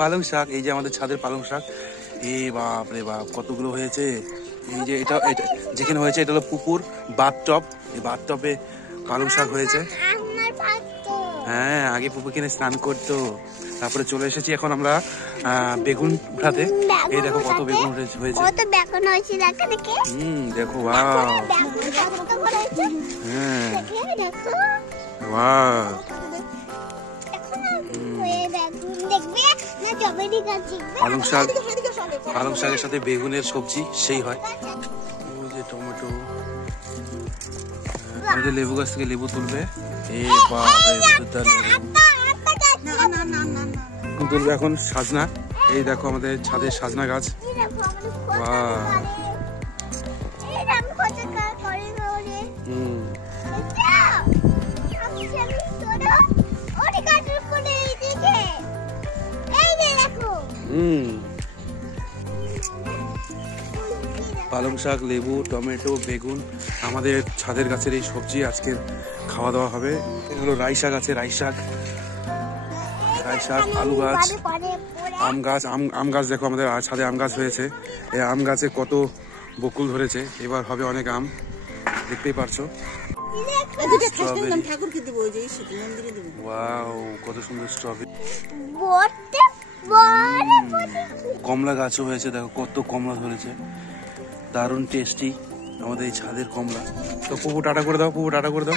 পালং শাক, এই যে আমাদের ছাদের পালং শাক। এ বাপ রে বাপ, কতগুলো হয়েছে। এই যে এটা যেখানে হয়েছে এটা হলো পুকুর, বাথটব। এই বাথটবে পালং শাক হয়েছে। হ্যাঁ, আগে পুকুর কিনে স্নান করতো, তারপরে চলে এসেছি এখন আমরা বেগুন উঠাতে। এই দেখো কত বেগুন হয়েছে। দেখো ওয়াও, হ্যাঁ ওয়াও। পালং শাকের সাথে বেগুনের সবজি সেই হয়। ওই যে টমেটো, আমাদের লেবু গাছ থেকে লেবু তুলবে। তুলবে এখন সাজনা। এই দেখো আমাদের ছাদের সাজনা গাছ। পালং শাক, লেবু, টমেটো, বেগুন, আমাদের ছাদের গাছের এই সবজি আজকের খাওয়া দাওয়া হবে। এগুলো রাই শাক আছে, রাই শাক, আলু গাছ, আম গাছ। আম গাছ দেখো আমাদের ছাদে আম গাছ হয়েছে। এই আম গাছে কত বকুল ধরেছে, এবার হবে অনেক আম, দেখতেই পারছো। ওয়াও, কত সুন্দর স্ট্রবেরি। কমলা গাছও হয়েছে, দেখো কত কমলা ধরেছে, দারুণ টেস্টি আমাদের এই ছাদের কমলা। তো পুপু টাটা করে দাও, পুপু টাটা করে দাও।